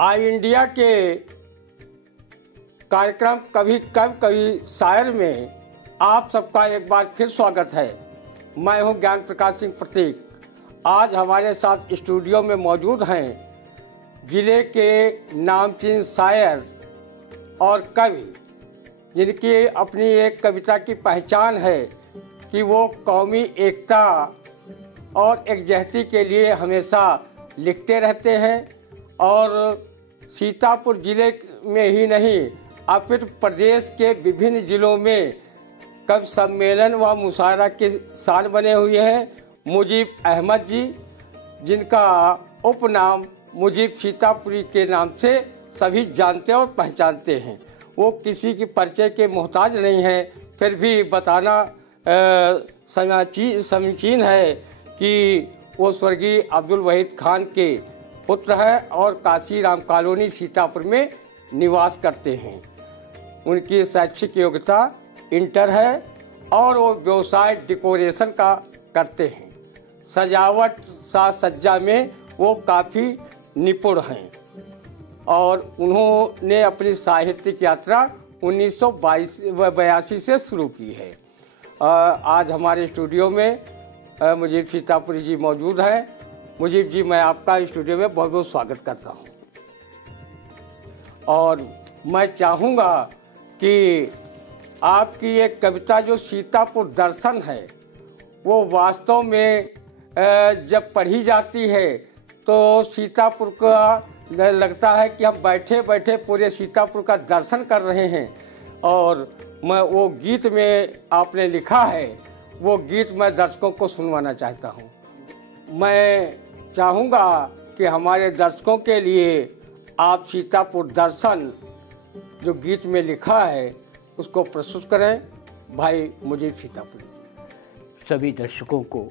आई India के कार्यक्रम कभी कब कभी शायर में आप सबका एक बार फिर स्वागत है। मैं हूं ज्ञान प्रकाश सिंह प्रतीक। आज हमारे साथ स्टूडियो में मौजूद हैं जिले के नामचीन शायर और कवि, जिनकी अपनी एक कविता की पहचान है कि वो कौमी एकता और एकजहती के लिए हमेशा लिखते रहते हैं और सीतापुर जिले में ही नहीं अपितु प्रदेश के विभिन्न जिलों में कवि सम्मेलन व मुशायरा के स्थान बने हुए हैं। मुजीब अहमद जी, जिनका उपनाम मुजीब सीतापुरी के नाम से सभी जानते और पहचानते हैं। वो किसी की परिचय के मोहताज नहीं हैं, फिर भी बताना समीचीन है कि वो स्वर्गीय अब्दुल वहीद खान के पुत्र हैं और काशी राम कॉलोनी सीतापुर में निवास करते हैं। उनकी शैक्षिक योग्यता इंटर है और वो व्यवसाय डेकोरेशन का करते हैं। सजावट साज सज्जा में वो काफ़ी निपुण हैं और उन्होंने अपनी साहित्यिक यात्रा 1982 से शुरू की है। आज हमारे स्टूडियो में मुजीब सीतापुरी जी मौजूद हैं। मुजीब जी, मैं आपका स्टूडियो में बहुत बहुत स्वागत करता हूं और मैं चाहूँगा कि आपकी एक कविता जो सीतापुर दर्शन है वो वास्तव में जब पढ़ी जाती है तो सीतापुर का लगता है कि हम बैठे बैठे पूरे सीतापुर का दर्शन कर रहे हैं। और मैं वो गीत में आपने लिखा है, वो गीत मैं दर्शकों को सुनवाना चाहता हूँ। मैं चाहूँगा कि हमारे दर्शकों के लिए आप सीतापुर दर्शन जो गीत में लिखा है उसको प्रस्तुत करें। भाई मुजीब सीतापुरी। सभी दर्शकों को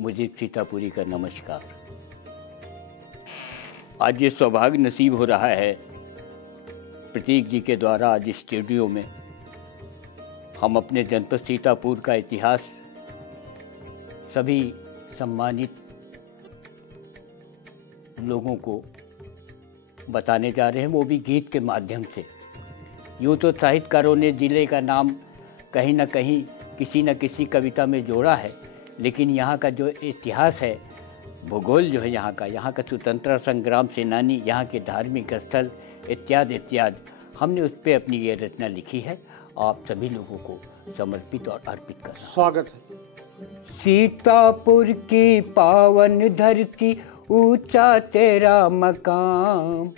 मुजीब सीतापुरी का नमस्कार। आज ये सौभाग्य नसीब हो रहा है प्रतीक जी के द्वारा आज स्टूडियो में हम अपने जनपद सीतापुर का इतिहास सभी सम्मानित लोगों को बताने जा रहे हैं, वो भी गीत के माध्यम से। यूँ तो साहित्यकारों ने जिले का नाम कहीं ना कहीं किसी न किसी कविता में जोड़ा है, लेकिन यहाँ का जो इतिहास है, भूगोल जो है यहाँ का स्वतंत्रता संग्राम सेनानी, यहाँ के धार्मिक स्थल इत्यादि इत्यादि, हमने उस पर अपनी ये रचना लिखी है। आप सभी लोगों को समर्पित और अर्पित कर स्वागत है। सीतापुर की पावन धरती, ऊंचा तेरा मकाम,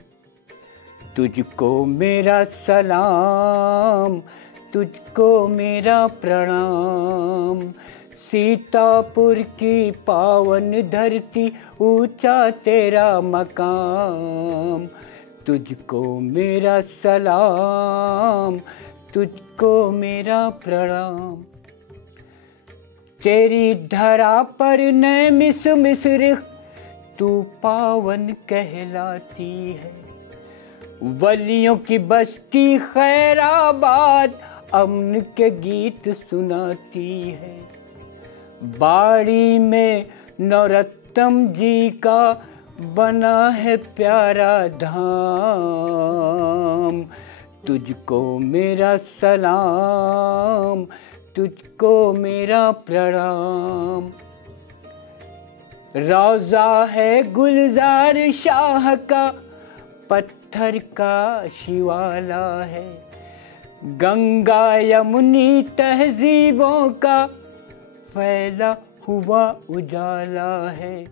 तुझको मेरा सलाम, तुझको मेरा प्रणाम। सीतापुर की पावन धरती, ऊंचा तेरा मकाम, तुझको मेरा सलाम, तुझको मेरा प्रणाम। तेरी धरा पर नए मिस्र तू पावन कहलाती है। वलियों की बस्ती खैराबाद अमन के गीत सुनाती है। बाड़ी में नौरत्तम जी का बना है प्यारा धाम, तुझको मेरा सलाम, तुझको मेरा प्रणाम। रोज़ा है गुलजार शाह का, पत्थर का शिवाला है। गंगा यमुनी तहजीबों का फैला हुआ उजाला है।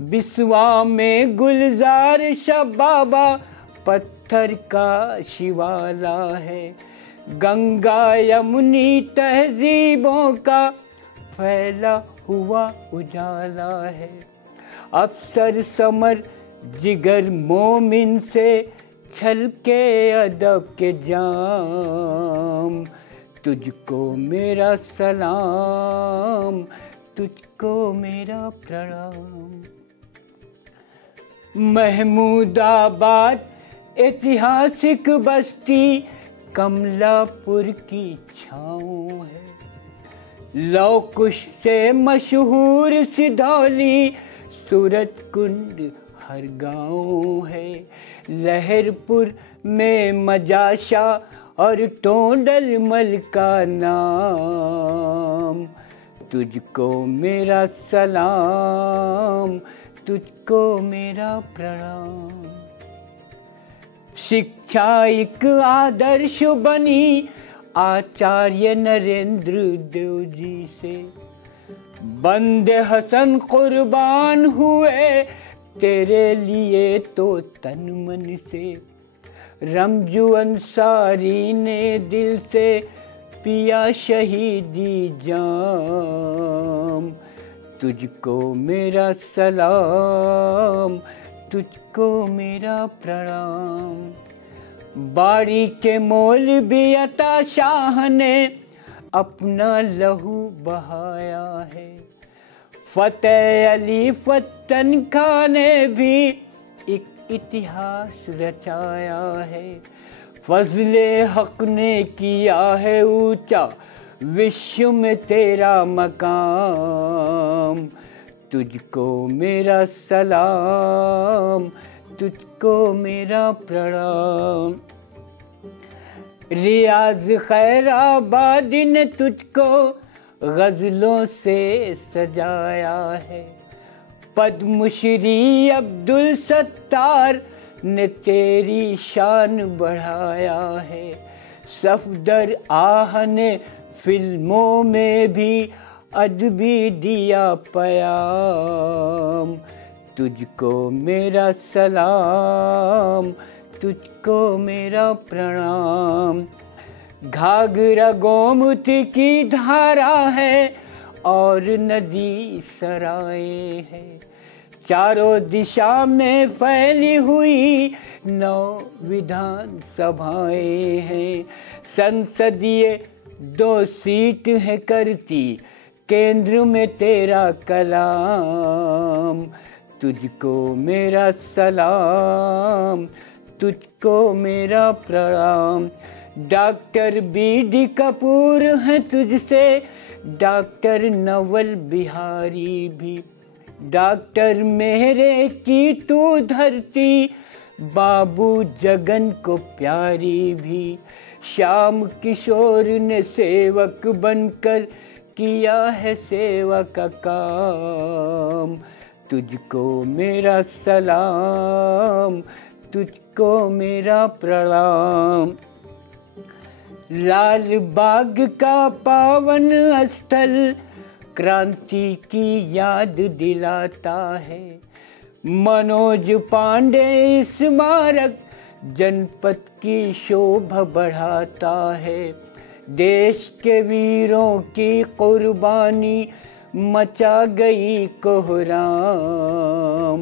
बिस्वा में गुलजार शाह बाबा, पत्थर का शिवाला है। गंगा यमुनी तहजीबों का फैला हुआ उजाला है। अफसर समर जिगर मोमिन से छलके अदब के जाम, तुझको मेरा सलाम, तुझको मेरा प्रणाम। महमूदाबाद ऐतिहासिक बस्ती कमलापुर की छाँव है। लौकुश से मशहूर सिधौली सूरत कुंड हर गाँव है। लहरपुर में मजाशा और टोंडल मल का नाम। तुझको मेरा सलाम, तुझको मेरा प्रणाम। शिक्षा एक आदर्श बनी आचार्य नरेंद्र देव जी से। बंदे हसन कुर्बान हुए तेरे लिए तो तन मन से। रमजू अंसारी ने दिल से पिया शहीदी जाम। तुझको मेरा सलाम, तुझको मेरा प्रणाम। बाड़ी के मौलवी अता शाह ने अपना लहू बहाया है। फतेह अली फत्तन खां ने भी एक इतिहास रचाया है। फजले हक ने किया है ऊंचा विश्व में तेरा मकाम। तुझको मेरा सलाम, तुझको मेरा प्रणाम। रियाज खैराबादी ने तुझको गजलों से सजाया है। पद्मश्री अब्दुल सत्तार ने तेरी शान बढ़ाया है। सफदर आह ने फिल्मों में भी अदबी दिया पयाम। तुझको मेरा सलाम, तुझको मेरा प्रणाम। घाघरा गोमती की धारा है और नदी सराय है। चारों दिशा में फैली हुई 9 विधान सभाएं हैं। संसदीय 2 सीट है करती केंद्र में तेरा कलाम। तुझको मेरा सलाम, तुझको मेरा प्रणाम। Doctor BD. कपूर है तुझसे, डॉक्टर नवल बिहारी भी। डॉक्टर मेरे की तू धरती, बाबू जगन को प्यारी भी। श्याम किशोर ने सेवक बनकर किया है सेवा का काम। तुझको मेरा सलाम, तुझको मेरा प्रणाम। लाल बाग का पावन स्थल क्रांति की याद दिलाता है। मनोज पांडे स्मारक जनपद की शोभा बढ़ाता है। देश के वीरों की कुर्बानी मचा गई कोहराम।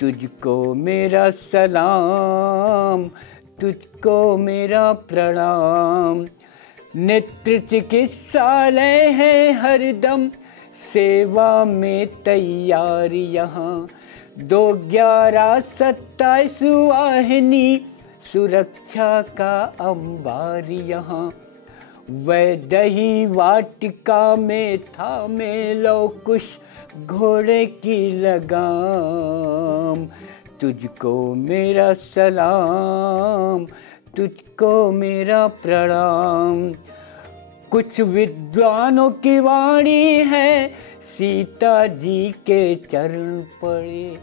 तुझको मेरा सलाम, तुझको मेरा प्रणाम। नेत्र चिकित्सालय है हरदम सेवा में तैयार यहाँ। 2-11-27 वाहिनी सुरक्षा का अंबार यहाँ। वैदही वाटिका में था में लो कुश घोड़े की लगाम। तुझको मेरा सलाम, तुझको मेरा प्रणाम। कुछ विद्वानों की वाणी है सीता जी के चरण पड़े।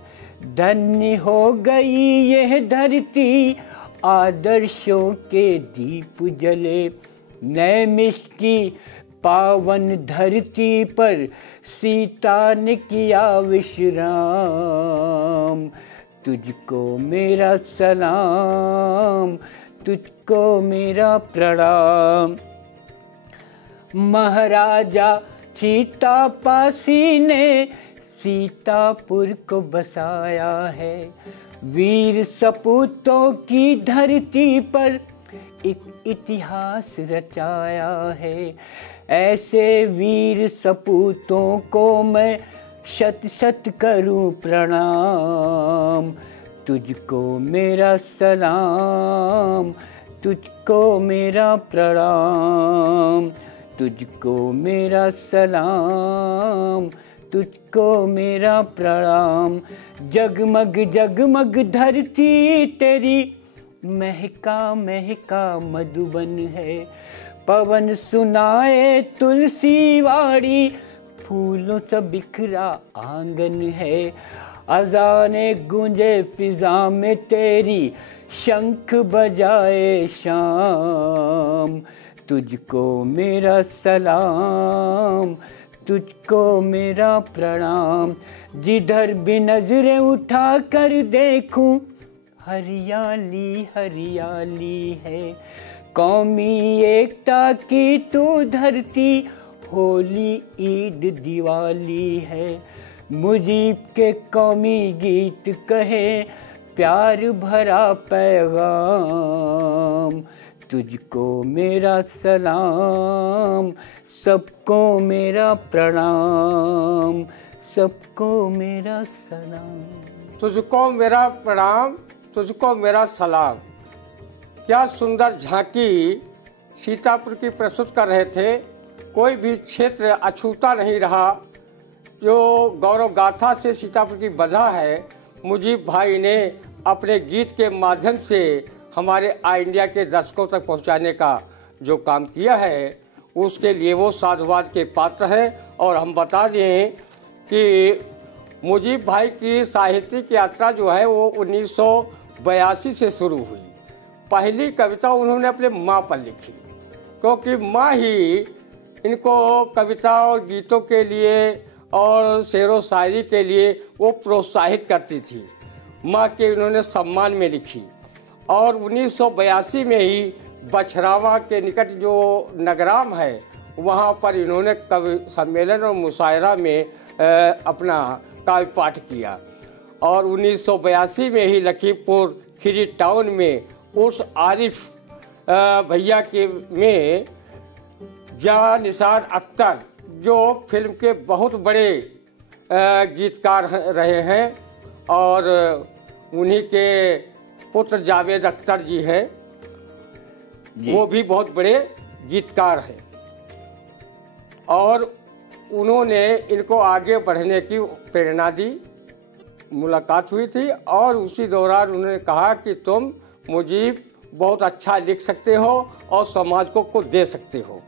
धन्य हो गई यह धरती आदर्शों के दीप जले। नैमिष की पावन धरती पर सीता ने किया विश्राम। तुझको मेरा सलाम, तुझको मेरा प्रणाम। महाराजा सीतापासी ने सीतापुर को बसाया है। वीर सपूतों की धरती पर एक इतिहास रचाया है। ऐसे वीर सपूतों को मैं शत शत करूं प्रणाम। तुझको मेरा सलाम, तुझको मेरा प्रणाम। तुझको मेरा सलाम, तुझको मेरा प्रणाम। जगमग जगमग धरती तेरी, महका महका मधुबन है। पवन सुनाए तुलसी वाड़ी, फूलों से बिखरा आंगन है। अज़ाने गूंजे फिजा में तेरी, शंख बजाए शाम। तुझको मेरा सलाम, तुझको मेरा प्रणाम। जिधर भी नजरें उठा कर देखूं, हरियाली हरियाली है। कौमी एकता की तू धरती, होली ईद दिवाली है। मुजीब के कौमी गीत कहे, प्यार भरा पैगाम। तुझको मेरा सलाम, सबको मेरा प्रणाम, सबको मेरा सलाम। तुझको मेरा प्रणाम, तुझको मेरा सलाम। क्या सुंदर झांकी सीतापुर की प्रस्तुत कर रहे थे। कोई भी क्षेत्र अछूता नहीं रहा। जो गौरव गाथा से सीतापुर की बधा है, मुजीब भाई ने अपने गीत के माध्यम से हमारे आई इंडिया के दर्शकों तक पहुंचाने का जो काम किया है, उसके लिए वो साधुवाद के पात्र हैं। और हम बता दें कि मुजीब भाई की साहित्यिक यात्रा जो है वो 1982 से शुरू हुई। पहली कविता उन्होंने अपने माँ पर लिखी, क्योंकि माँ ही इनको कविता और गीतों के लिए और शेर व शायरी के लिए वो प्रोत्साहित करती थी। माँ के उन्होंने सम्मान में लिखी। और 1982 में ही बछरावा के निकट जो नगराम है, वहाँ पर इन्होंने कवि सम्मेलन और मुशायरा में अपना काव्य पाठ किया। और 1982 में ही लखीमपुर खीरी टाउन में उस आरिफ भैया के में जा निसार अख्तर, जो फिल्म के बहुत बड़े गीतकार रहे हैं, और उन्हीं के पुत्र जावेद अख्तर जी हैं, वो भी बहुत बड़े गीतकार हैं। और उन्होंने इनको आगे बढ़ने की प्रेरणा दी। मुलाकात हुई थी और उसी दौरान उन्होंने कहा कि तुम मुजीब बहुत अच्छा लिख सकते हो और समाज को दे सकते हो।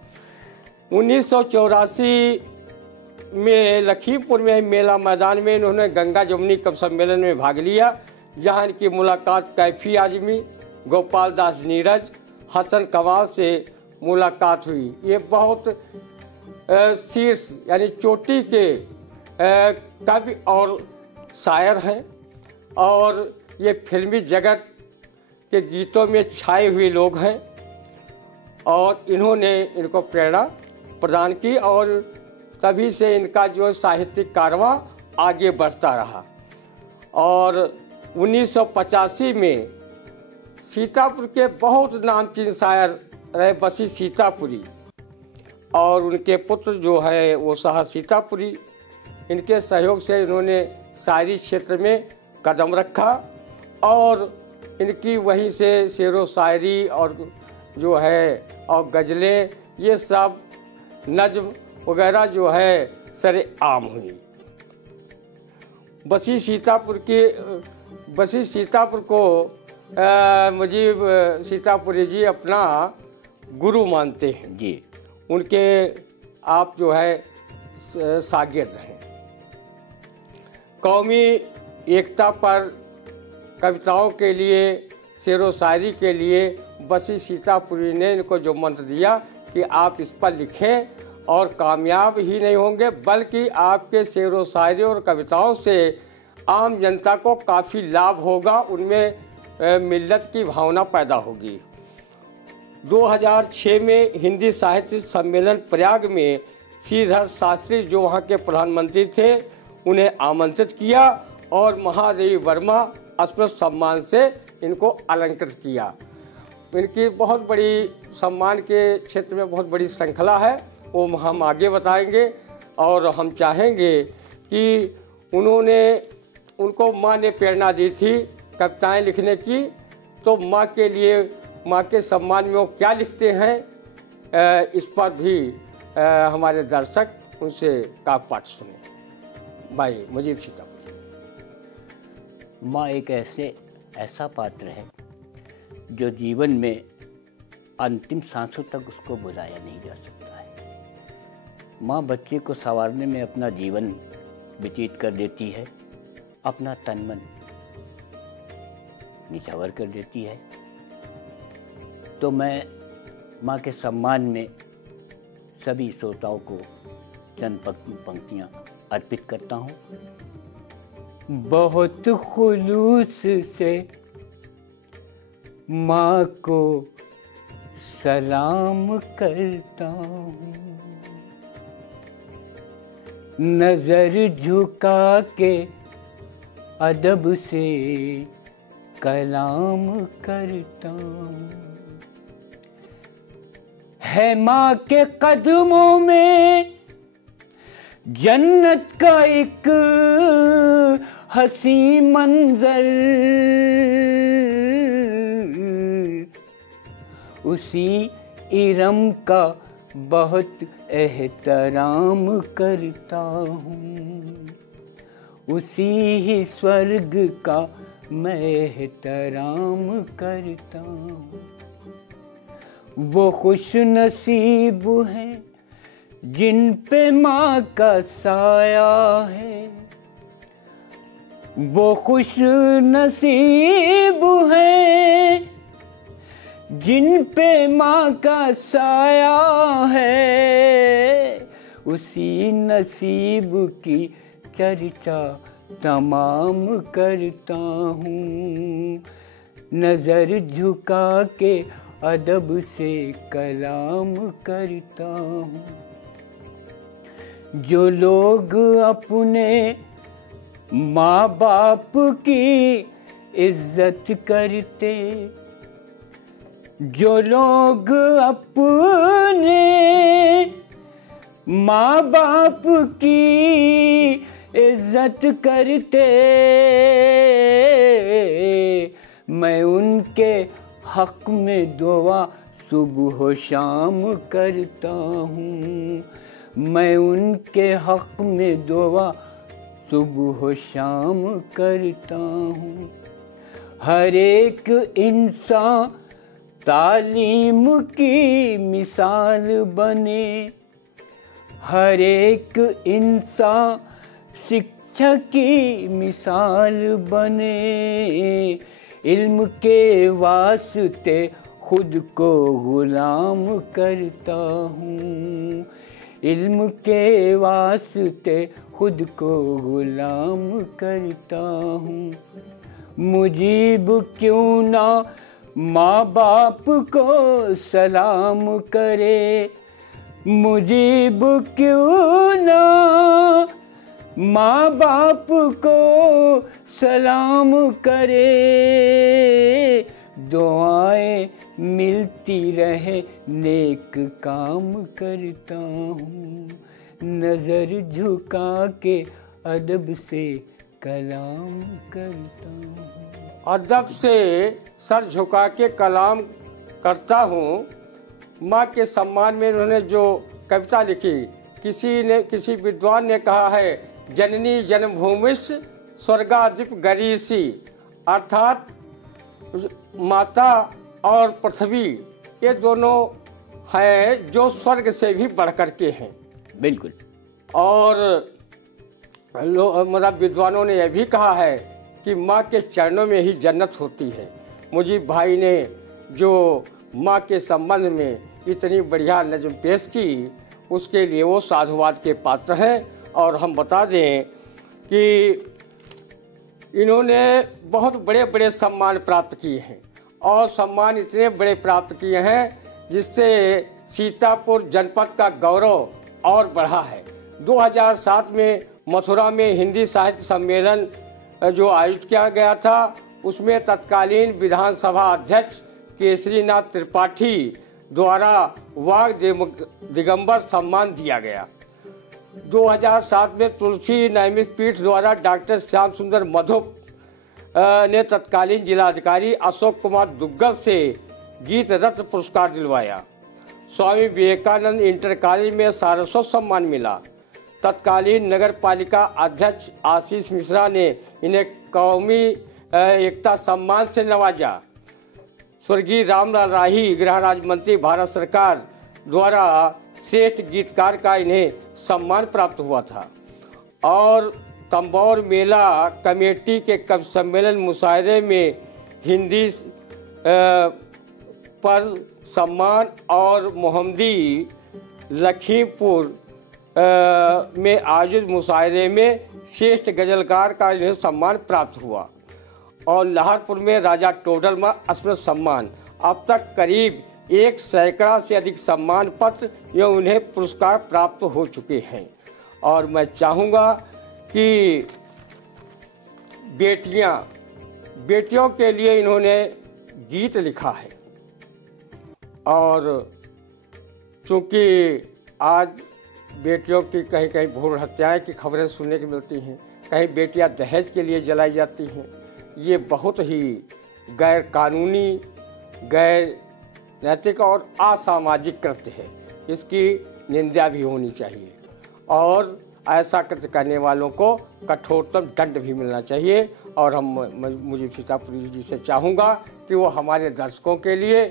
1984 में लखीमपुर में मेला मैदान में इन्होंने गंगा जमुनी कवि सम्मेलन में भाग लिया, जहाँ इनकी मुलाकात कैफी आजमी, गोपाल दास नीरज, हसन कमाल से मुलाकात हुई। ये बहुत शीर्ष यानी चोटी के कवि और शायर हैं, और ये फिल्मी जगत के गीतों में छाए हुए लोग हैं। और इन्होंने इनको प्रेरणा प्रदान की, और तभी से इनका जो साहित्यिक कारवां आगे बढ़ता रहा। और 1985 में सीतापुर के बहुत नामचीन शायर रहे बसी सीतापुरी, और उनके पुत्र जो है वो शाह सीतापुरी। इनके सहयोग से इन्होंने शायरी क्षेत्र में कदम रखा, और इनकी वहीं से शेर व शायरी और जो है और गज़लें, ये सब नज्म वगैरह जो है सरेआम हुई। बसी सीतापुर को मुजीब सीतापुरी जी अपना गुरु मानते हैं जी। उनके आप जो है शागिर्द हैं। कौमी एकता पर कविताओं के लिए, शेर व शायरी के लिए बसी सीतापुरी ने इनको जो मंत्र दिया कि आप इस पर लिखें, और कामयाब ही नहीं होंगे बल्कि आपके शेर व शायरी और कविताओं से आम जनता को काफ़ी लाभ होगा, उनमें मिल्लत की भावना पैदा होगी। 2006 में हिंदी साहित्य सम्मेलन प्रयाग में श्रीधर शास्त्री जो वहाँ के प्रधानमंत्री थे, उन्हें आमंत्रित किया और महादेवी वर्मा स्मृति सम्मान से इनको अलंकृत किया। इनकी बहुत बड़ी सम्मान के क्षेत्र में बहुत बड़ी श्रृंखला है, वो हम आगे बताएंगे। और हम चाहेंगे कि उनको माँ ने प्रेरणा दी थी कविताएं लिखने की, तो माँ के लिए, माँ के सम्मान में वो क्या लिखते हैं, इस पर भी हमारे दर्शक उनसे का पाठ सुने। भाई मुजीब सीतापुर। माँ एक ऐसा पात्र है जो जीवन में अंतिम सांसों तक उसको बुलाया नहीं जा सकता है। माँ बच्चे को संवारने में अपना जीवन व्यतीत कर देती है, अपना तन मन निछावर कर देती है। तो मैं माँ के सम्मान में सभी श्रोताओं को चंद पंक्तियाँ अर्पित करता हूँ। बहुत खुलूस से माँ को सलाम करता हूँ, नजर झुका के अदब से कलाम करता हूँ। है माँ के कदमों में जन्नत का एक हसी मंजर, उसी इरम का बहुत एहतराम करता हूँ, उसी ही स्वर्ग का मैं एहतराम करता हूँ। वो खुश नसीब हैं जिन पे माँ का साया है, वो खुश नसीब हैं जिन पे माँ का साया है, उसी नसीब की चर्चा तमाम करता हूँ, नजर झुका के अदब से कलाम करता हूँ। जो लोग अपने माँ बाप की इज्जत करते, जो लोग अपने माँ बाप की इज्जत करते, मैं उनके हक में दुआ सुबह शाम करता हूँ, मैं उनके हक में दुआ सुबह शाम करता हूँ। हर एक इंसान तालीम की मिसाल बने, हर एक इंसान शिक्षा की मिसाल बने, इल्म के वास्ते खुद को गुलाम करता हूँ, इल्म के वास्ते खुद को गुलाम करता हूँ। मुजीब क्यों ना माँ बाप को सलाम करे, मुजीब क्यों ना माँ बाप को सलाम करे, दुआएं मिलती रहे नेक काम करता हूँ, नजर झुका के अदब से कलाम करता हूँ। अदब से सर झुका के कलाम करता हूँ। माँ के सम्मान में उन्होंने जो कविता लिखी, किसी विद्वान ने कहा है, जननी जन्मभूमिश स्वर्गाधिप गरीसी, अर्थात माता और पृथ्वी ये दोनों हैं जो स्वर्ग से भी बढ़कर के हैं। बिल्कुल। और मतलब विद्वानों ने यह भी कहा है कि माँ के चरणों में ही जन्नत होती है। मुजीब भाई ने जो माँ के संबंध में इतनी बढ़िया नज़्म पेश की, उसके लिए वो साधुवाद के पात्र हैं। और हम बता दें कि इन्होंने बहुत बड़े बड़े सम्मान प्राप्त किए हैं, और सम्मान इतने बड़े प्राप्त किए हैं जिससे सीतापुर जनपद का गौरव और बढ़ा है। 2007 में मथुरा में हिंदी साहित्य सम्मेलन जो आयोजित किया गया था, उसमें तत्कालीन विधानसभा अध्यक्ष केसरीनाथ त्रिपाठी द्वारा वाग दिगंबर सम्मान दिया गया। 2007 में तुलसी नैमिष पीठ द्वारा डॉक्टर श्याम सुंदर मधुप ने तत्कालीन जिलाधिकारी अशोक कुमार दुग्गल से गीत रत्न पुरस्कार दिलवाया। स्वामी विवेकानंद इंटर कॉलेज में सारस्वत सम्मान मिला। तत्कालीन नगर पालिका अध्यक्ष आशीष मिश्रा ने इन्हें कौमी एकता सम्मान से नवाजा। स्वर्गीय रामलाल राही गृह राज्य मंत्री भारत सरकार द्वारा श्रेष्ठ गीतकार का इन्हें सम्मान प्राप्त हुआ था। और कंबौर मेला कमेटी के कवि सम्मेलन मुशायरे में हिंदी पर सम्मान और मोहम्मदी लखीमपुर में आयोजित मुशायरे में श्रेष्ठ गजलकार का इन्हें सम्मान प्राप्त हुआ। और लाहौरपुर में राजा टोडरमल स्मृति सम्मान। अब तक करीब 1 सैकड़ा से अधिक सम्मान पत्र एवं उन्हें पुरस्कार प्राप्त हो चुके हैं। और मैं चाहूँगा कि बेटियों के लिए इन्होंने गीत लिखा है। और चूँकि आज बेटियों की कहीं कहीं भ्रूण हत्याएँ की खबरें सुनने की मिलती हैं, कहीं बेटियां दहेज के लिए जलाई जाती हैं, ये बहुत ही गैर कानूनी, गैर नैतिक और असामाजिक कृत्य है। इसकी निंदा भी होनी चाहिए और ऐसा कृत्य करने वालों को कठोरतम दंड भी मिलना चाहिए। और मुझे सीतापुरी जी से चाहूँगा कि वो हमारे दर्शकों के लिए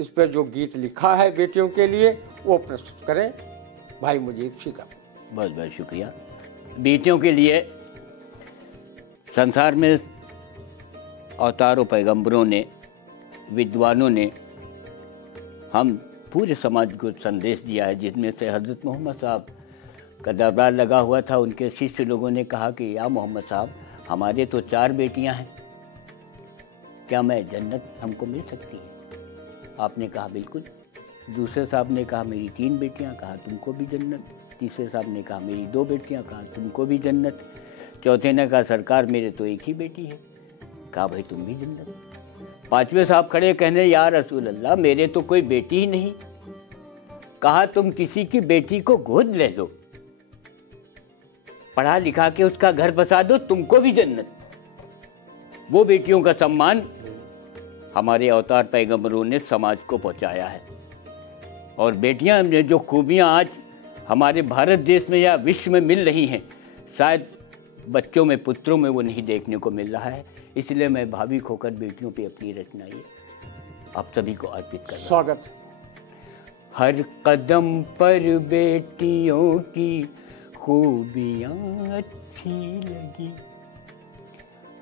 इस पर जो गीत लिखा है बेटियों के लिए वो प्रस्तुत करें। भाई मुझे सीतापुरी। बहुत बहुत शुक्रिया। बेटियों के लिए संसार में अवतारों पैगंबरों ने, विद्वानों ने, हम पूरे समाज को संदेश दिया है, जिसमें से हज़रत मोहम्मद साहब का दरबार लगा हुआ था। उनके शिष्य लोगों ने कहा कि या मोहम्मद साहब, हमारे तो 4 बेटियां हैं, क्या मैं जन्नत हमको मिल सकती है? आपने कहा बिल्कुल। दूसरे साहब ने कहा मेरी 3 बेटियां, कहा तुमको भी जन्नत। तीसरे साहब ने कहा मेरी 2 बेटियां, कहा तुमको भी जन्नत। चौथे ने कहा सरकार मेरे तो 1 ही बेटी है, कहा भाई तुम भी जन्नत। 5वें साहब खड़े कहने या रसूल अल्लाह, मेरे तो कोई बेटी ही नहीं, कहा तुम किसी की बेटी को गोद ले लो, पढ़ा लिखा के उसका घर बसा दो, तुमको भी जन्नत। वो बेटियों का सम्मान हमारे अवतार पैगंबरों ने समाज को पहुंचाया है। और बेटियां में जो खूबियां आज हमारे भारत देश में या विश्व में मिल रही हैं, शायद बच्चों में, पुत्रों में वो नहीं देखने को मिल रहा है। इसलिए मैं भावुक होकर बेटियों पे अपनी रचना ये आप सभी को अर्पित कर रहा हूं। स्वागत। हर कदम पर बेटियों की खूबियाँ अच्छी लगी,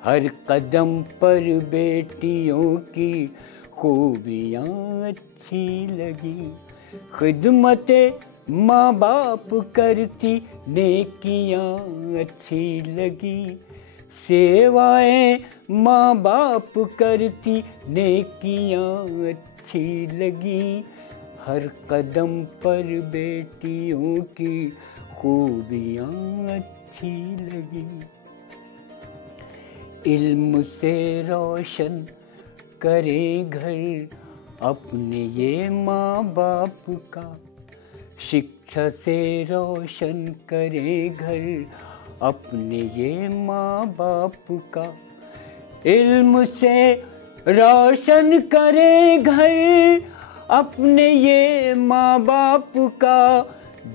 हर कदम पर बेटियों की खूबियाँ अच्छी लगी। खिदमते माँ बाप करती नेकियाँ अच्छी लगी, सेवाएं माँ बाप करती नेकियाँ अच्छी लगी। हर कदम पर बेटियों की खूबियाँ अच्छी लगी। इल्म से रोशन करे घर अपने ये माँ बाप का, शिक्षा से रोशन करे घर अपने ये माँ बाप का। इल्म से रोशन करे घर अपने ये माँ बाप का,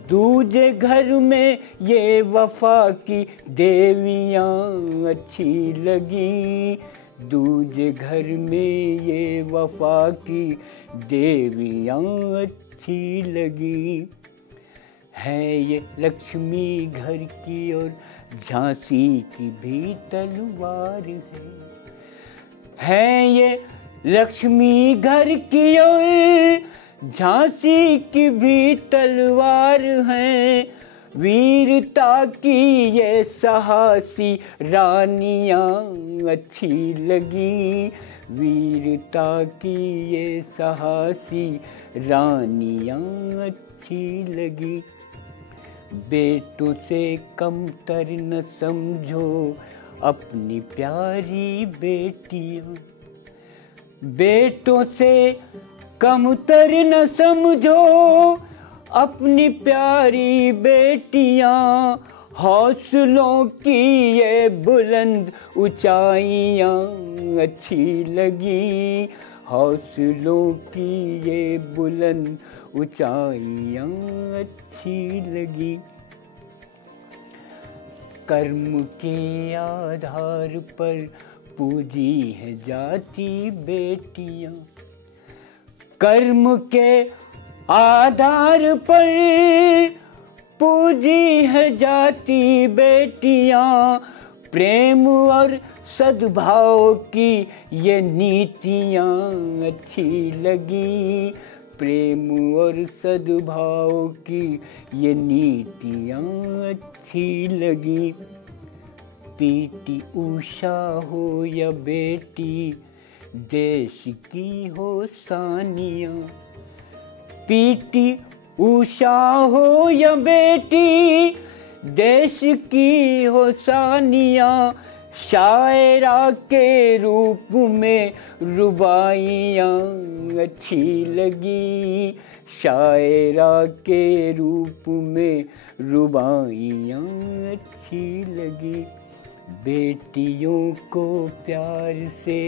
दूजे घर में ये वफा की देवियाँ अच्छी लगी, दूजे घर में ये वफा की देवियाँ अच्छी लगी। है ये लक्ष्मी घर की और झांसी की भी तलवार है ये लक्ष्मी घर की और झांसी की भी तलवार है। वीरता की ये साहसी रानियाँ अच्छी लगी, वीरता की ये साहसी रानियाँ अच्छी लगी। बेटों से कमतर न समझो अपनी प्यारी बेटियाँ, बेटों से कमतर न समझो अपनी प्यारी बेटियाँ। हौसलों की ये बुलंद ऊंचाइयाँ अच्छी लगी, हौसलों की ये बुलंद ऊंचाइयां अच्छी लगी। कर्म के आधार पर पूजी है जाति बेटियां, कर्म के आधार पर पूजी है जाति बेटियां, प्रेम और सद्भाव की ये नीतियां अच्छी लगी। प्रेम और सद्भाव की ये नीतियां अच्छी लगी। पीटी उषा हो या बेटी देश की हो सानिया, पीटी उषा हो या बेटी देश की हो सानिया, शायरा के रूप में रुबाइयाँ अच्छी लगी। शायरा के रूप में रुबाइयाँ अच्छी लगी। बेटियों को प्यार से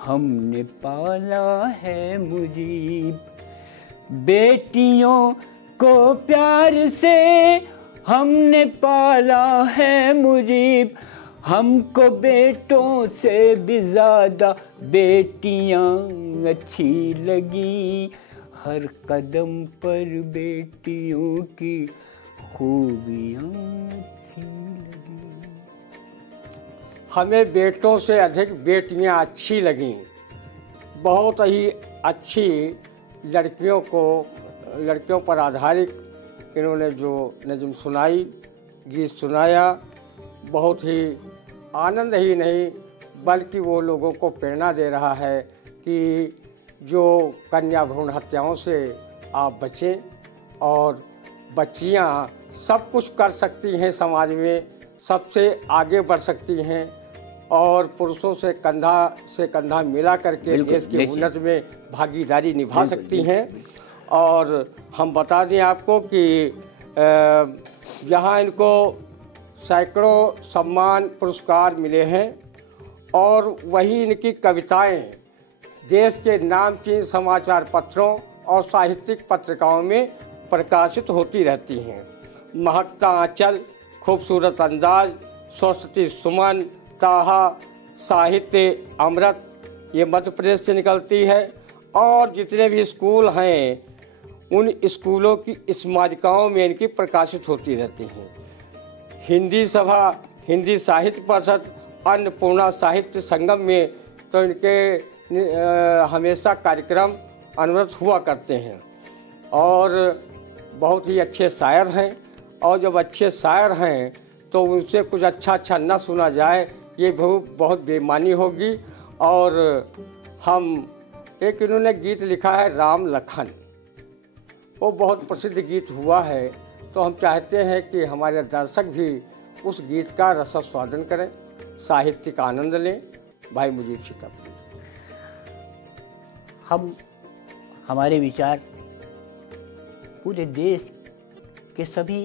हमने पाला है मुजीब, बेटियों को प्यार से हमने पाला है मुजीब, हमको बेटों से भी ज़्यादा बेटियां अच्छी लगी। हर कदम पर बेटियों की खूबियां अच्छी लगी। हमें बेटों से अधिक बेटियां अच्छी लगीं। बहुत ही अच्छी लड़कियों पर आधारित इन्होंने जो नज़्म सुनाई, गीत सुनाया, बहुत ही आनंद ही नहीं बल्कि वो लोगों को प्रेरणा दे रहा है कि जो कन्या भ्रूण हत्याओं से आप बचें और बच्चियां सब कुछ कर सकती हैं, समाज में सबसे आगे बढ़ सकती हैं और पुरुषों से कंधा मिला करके देश की उन्नति में भागीदारी निभा सकती हैं। और हम बता दें आपको कि यहाँ इनको सैकड़ों सम्मान पुरस्कार मिले हैं और वही इनकी कविताएं देश के नामचीन समाचार पत्रों और साहित्यिक पत्रिकाओं में प्रकाशित होती रहती हैं। महकता आंचल, खूबसूरत अंदाज, सरस्वती सुमन, ताहा, साहित्य अमृत, ये मध्य प्रदेश से निकलती है। और जितने भी स्कूल हैं उन स्कूलों की स्मारिकाओं में इनकी प्रकाशित होती रहती हैं। हिंदी सभा, हिंदी साहित्य परिषद, अन्नपूर्णा साहित्य संगम में तो इनके हमेशा कार्यक्रम अनवरत हुआ करते हैं और बहुत ही अच्छे शायर हैं। और जब अच्छे शायर हैं तो उनसे कुछ अच्छा न सुना जाए ये बहुत बेईमानी होगी। और हम एक इन्होंने गीत लिखा है राम लखन, वो बहुत प्रसिद्ध गीत हुआ है, तो हम चाहते हैं कि हमारे दर्शक भी उस गीत का रसास्वादन करें, साहित्य का आनंद लें। भाई मुजीब शिकप, हमारे विचार पूरे देश के सभी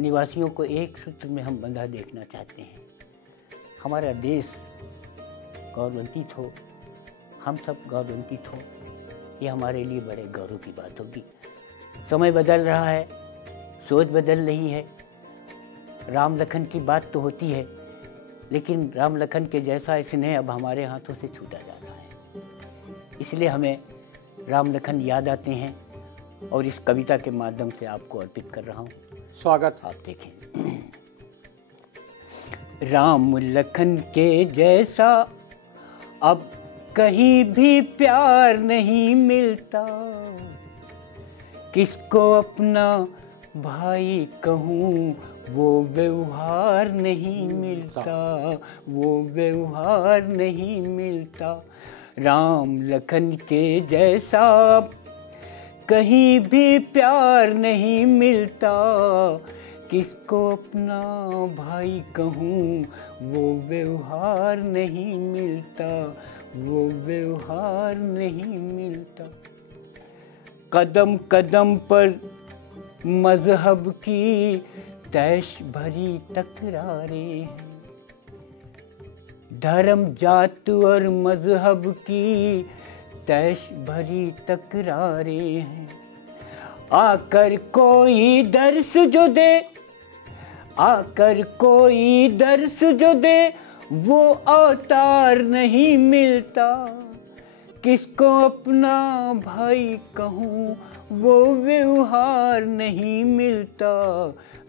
निवासियों को एक सूत्र में हम बंधा देखना चाहते हैं। हमारा देश गौरवान्वित हो, हम सब गौरवान्वित हो, ये हमारे लिए बड़े गौरव की बात होगी। समय बदल रहा है, सोच बदल रही है। राम लखन की बात तो होती है, लेकिन राम लखन के जैसा स्नेह अब हमारे हाथों से छूटा जा रहा है। इसलिए हमें राम लखन याद आते हैं और इस कविता के माध्यम से आपको अर्पित कर रहा हूँ। स्वागत। आप देखें। राम लखन के जैसा अब कहीं भी प्यार नहीं मिलता, किसको अपना भाई कहूँ वो व्यवहार नहीं मिलता, वो व्यवहार नहीं मिलता। राम लखन के जैसा कहीं भी प्यार नहीं मिलता, किसको अपना भाई कहूँ वो व्यवहार नहीं मिलता, वो व्यवहार नहीं मिलता। कदम कदम पर मजहब की तैश भरी तकरारें हैं, धर्म जात और मजहब की तैश भरी तकरारें हैं। आकर कोई दर्श जो दे, आकर कोई दर्श जो दे, वो अवतार नहीं मिलता। किसको अपना भाई कहूँ, वो व्यवहार नहीं मिलता।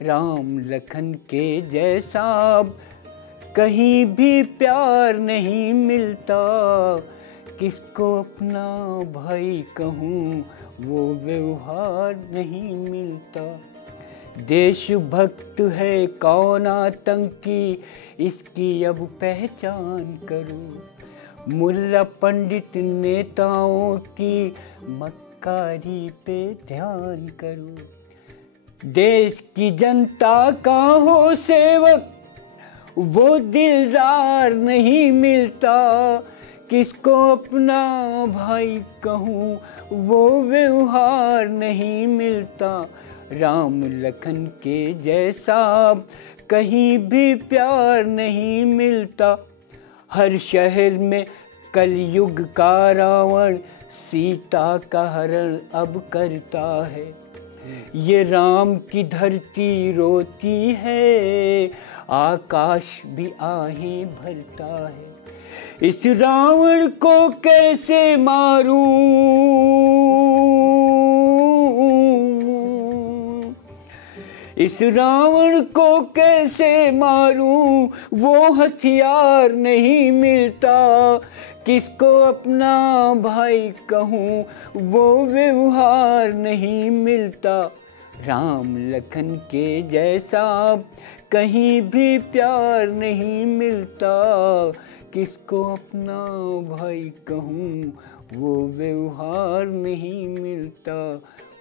राम लखन के जैसा कहीं भी प्यार नहीं मिलता। किसको अपना भाई कहूँ, वो व्यवहार नहीं मिलता। देशभक्त है कौन आतंकी, इसकी अब पहचान करो। मुल्ला पंडित नेताओं की मक्कारी पे ध्यान करो। देश की जनता का हो सेवक, वो दिलदार नहीं मिलता। किसको अपना भाई कहूँ, वो व्यवहार नहीं मिलता। राम लखन के जैसा कहीं भी प्यार नहीं मिलता। हर शहर में कलयुग का रावण सीता का हरण अब करता है। ये राम की धरती रोती है, आकाश भी आहें भरता है। इस रावण को कैसे मारूं, इस रावण को कैसे मारूं, वो हथियार नहीं मिलता। किसको अपना भाई कहूँ, वो व्यवहार नहीं मिलता। राम लखन के जैसा कहीं भी प्यार नहीं मिलता। किसको अपना भाई कहूँ, वो व्यवहार नहीं मिलता,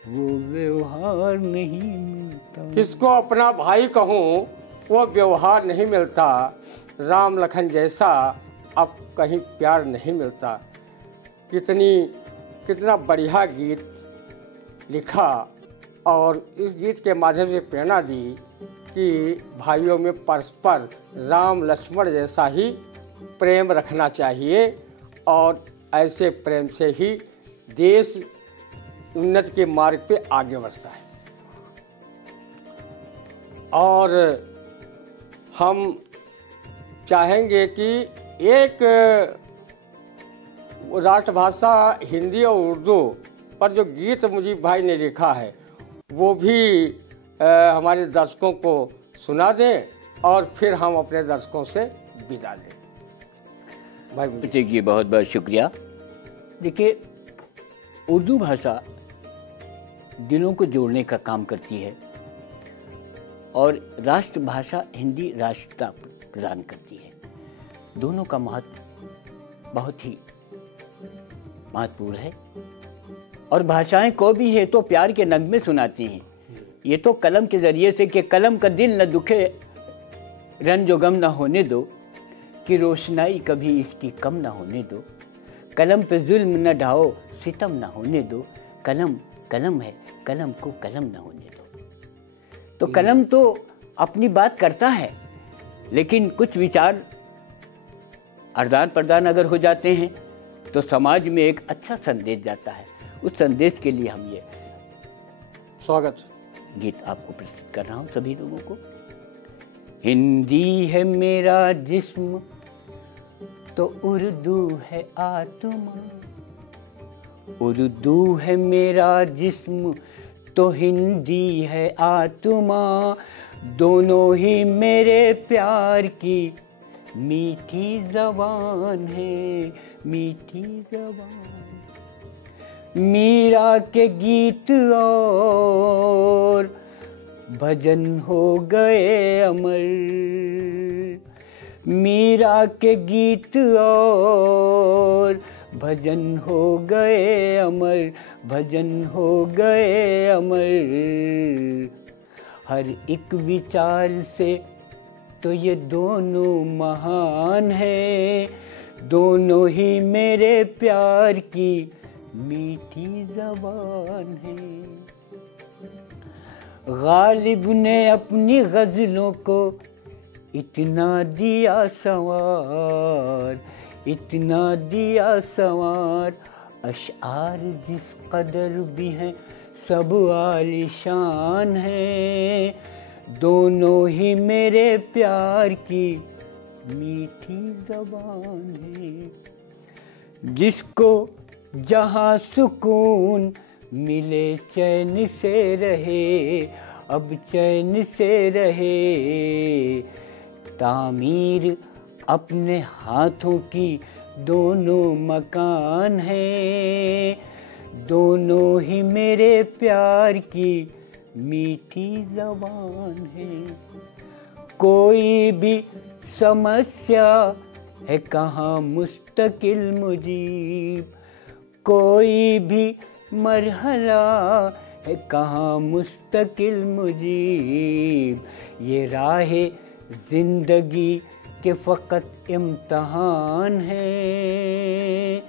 वो व्यवहार नहीं मिलता। किसको अपना भाई कहूँ, वो व्यवहार नहीं मिलता। राम लखन जैसा अब कहीं प्यार नहीं मिलता। कितना बढ़िया गीत लिखा और इस गीत के माध्यम से प्रेरणा दी कि भाइयों में परस्पर राम लक्ष्मण जैसा ही प्रेम रखना चाहिए और ऐसे प्रेम से ही देश उन्नति के मार्ग पे आगे बढ़ता है। और हम चाहेंगे कि एक राष्ट्रभाषा हिंदी और उर्दू पर जो गीत मुजीब भाई ने लिखा है वो भी हमारे दर्शकों को सुना दें और फिर हम अपने दर्शकों से विदा लें। भाई जी बहुत बहुत शुक्रिया। देखिए, उर्दू भाषा दिलों को जोड़ने का काम करती है और राष्ट्रभाषा हिंदी राष्ट्रता प्रदान करती है। दोनों का महत्व बहुत ही महत्वपूर्ण है और भाषाएं को भी है तो प्यार के नगमे सुनाती हैं। ये तो कलम के ज़रिए से कि कलम का दिल न दुखे, रंजो गम न होने दो, कि रोशनाई कभी इसकी कम न होने दो। कलम पे जुल्म न ढाओ, सितम न होने दो। कलम कलम है, कलम को कलम न होने दो। तो कलम तो अपनी बात करता है, लेकिन कुछ विचार आदान प्रदान अगर हो जाते हैं तो समाज में एक अच्छा संदेश जाता है। उस संदेश के लिए हम ये स्वागत गीत आपको प्रस्तुत कर रहा हूँ सभी लोगों को। हिंदी है मेरा जिस्म तो उर्दू है आत्मा, उर्दू है मेरा जिस्म तो हिंदी है आत्मा। दोनों ही मेरे प्यार की मीठी ज़बान है, मीठी ज़बान। मीरा के गीत और भजन हो गए अमर, मीरा के गीत और भजन हो गए अमर, भजन हो गए अमर। हर एक विचार से तो ये दोनों महान है, दोनों ही मेरे प्यार की मीठी ज़बान है। गालिब ने अपनी गज़लों को इतना दिया संवार, इतना दिया संवार। अशआर जिस कदर भी हैं सब आलिशान हैं, दोनों ही मेरे प्यार की मीठी ज़बान है। जिसको जहाँ सुकून मिले चैन से रहे, अब चैन से रहे। तामीर अपने हाथों की दोनों मकान हैं, दोनों ही मेरे प्यार की मीठी ज़बान है। कोई भी समस्या है कहाँ मुस्तकिल मुजीब, कोई भी मरहला है कहाँ मुस्तकिल मुजीब। ये राहे ज़िंदगी के फ़कत इम्तहान है।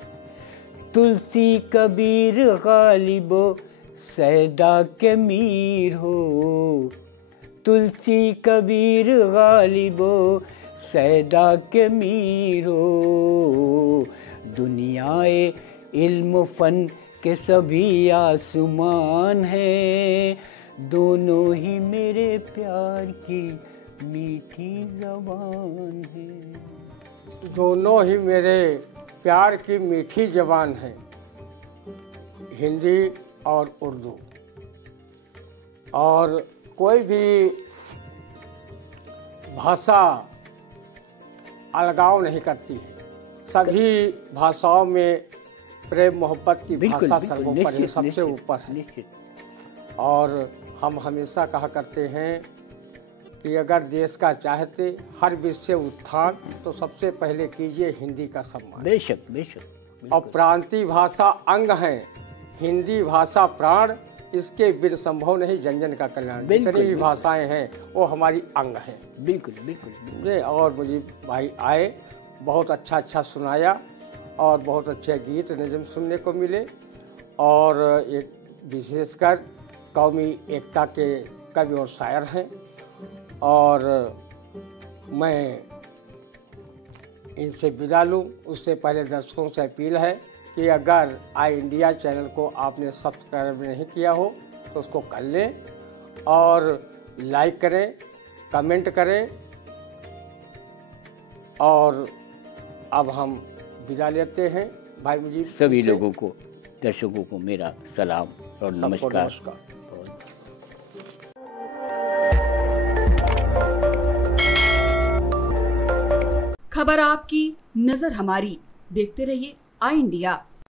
तुलसी कबीर गालिबो सैदा के मीर हो, तुलसी कबीर गालिबो सैदा के मीर हो। दुनियाए इल्म फन के सभी आसमान हैं, दोनों ही मेरे प्यार की मीठी ज़बान है। दोनों ही मेरे प्यार की मीठी ज़बान है, हिंदी और उर्दू। और कोई भी भाषा अलगाव नहीं करती है, सभी भाषाओं में प्रेम मोहब्बत की भाषा सर्वोपरि है, सबसे ऊपर है। और हम हमेशा कहा करते हैं कि अगर देश का चाहते हर विषय उत्थान तो सबसे पहले कीजिए हिंदी का सम्मान। बेशक बेशक। और प्रांतीय भाषा अंग है, हिंदी भाषा प्राण, इसके बिन संभव नहीं जन जन का कल्याण। जितनी भी भाषाएं हैं वो हमारी अंग हैं। बिल्कुल बिल्कुल। और मुझे भाई आए, बहुत अच्छा सुनाया और बहुत अच्छे गीत नज़म सुनने को मिले। और एक विशेषकर कौमी एकता के कवि और शायर हैं। और मैं इनसे विदा लूँ उससे पहले दर्शकों से अपील है कि अगर आई इंडिया चैनल को आपने सब्सक्राइब नहीं किया हो तो उसको कर लें और लाइक करें, कमेंट करें। और अब हम विदा लेते हैं भाई मुझे सभी लोगों को, दर्शकों को मेरा सलाम और नमस्कार। खबर आपकी, नजर हमारी। देखते रहिए आई इंडिया।